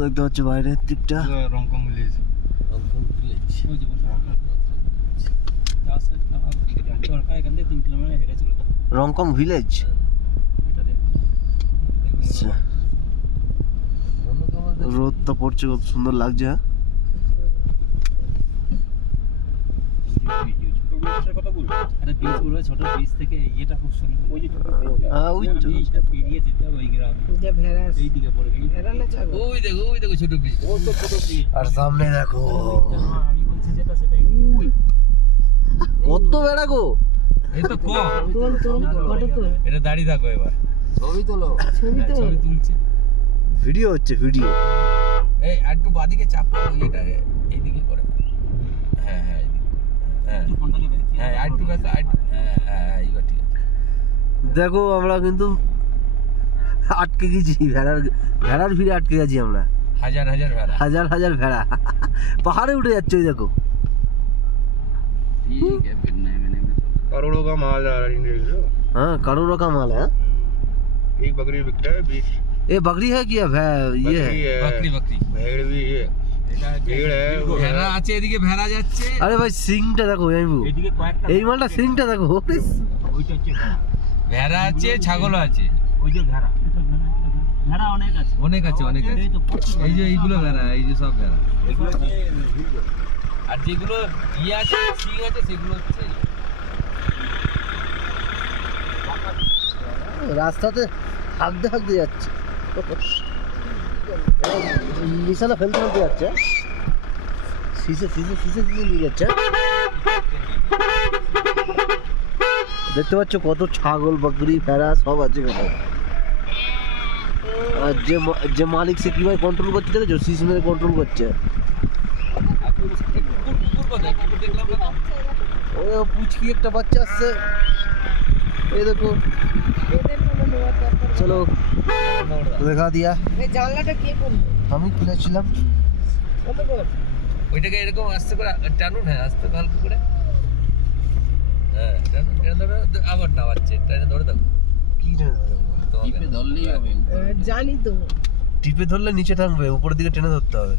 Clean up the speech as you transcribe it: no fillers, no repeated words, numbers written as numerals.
দেখতে পাচ্ছ বাইরের দিকটা Rongkong village. Rongkong village Rongkong village. আচ্ছা, রোদটা পড়ছে, কত সুন্দর লাগছে। আর সামনে দেখো কত বেড়া গো। এই তো কম, এটা দাঁড়িয়ে থাকো, এবার ছবি তোলো। ছবি তুলছে, ভিডিও হচ্ছে, ভিডিও। এই একটু বাদিকে চাপো, এটা এইদিকে করে। হ্যাঁ হ্যাঁ হ্যাঁ হ্যাঁ, একটু কাছে, হ্যাঁ হ্যাঁ, এইবার ঠিক আছে। দেখো আমরা কিন্তু আটকে গেছি, ভেড়ার ভিড়ে আটকে গেছি আমরা। হাজার হাজার ভেড়া, হাজার হাজার ভেড়া পাহাড়ে উঠে যাচ্ছে ওই দেখো। करोड़ों का माल आ रहा है देख रहे हो। हाँ, करोड़ों का माल है। एक बकरी बिकता है 20। ये बकरी है क्या ये है? बकरी बकरी भेड़ भी है, भेड़ है। ভেড়া আছে, এদিকে ভেড়া যাচ্ছে। আরে ভাই সিংটা দেখো, এই মালটা সিংটা দেখো। ভেড়া আছে, ছাগল আছে, অনেক আছে অনেক আছে। এই যে এইগুলো ভেড়া, এই যে সব ভেড়া, আর যেগুলো ইয়ে আছে, সিং আছে, সেগুলো হচ্ছে। রাস্তাতে হাঁকতে হাঁকতে যাচ্ছে, বিছানা ফেলতে ফেলতে যাচ্ছে, শিশে শিশে শিশে শিশে নিয়ে যাচ্ছে। দেখতে পাচ্ছ কত ছাগল, বকরি, ভেড়া সব আছে এখানে। আর যে মালিক সে কিভাবে কন্ট্রোল করছে দেখেছো, শিশ মেরে কন্ট্রোল করছে। ওই পুচকি একটা বাচ্চা আসছে, এই দেখো। চলো দেখা দিয়া। জানলাটা কে করলো? আমি খুলেছিলাম। ওইটাকে এরকম আস্তে করে টানুন, হ্যাঁ আস্তে হালকা করে, হ্যাঁ টানুন, টেনে ধরে আবার নামাচ্ছে, টেনে ধরে দাও। কি টিপে ধরলেই হবে। জানি তো। টিপে ধরলে নিচে টানবে, উপরের দিকে টেনে ধরতে হবে।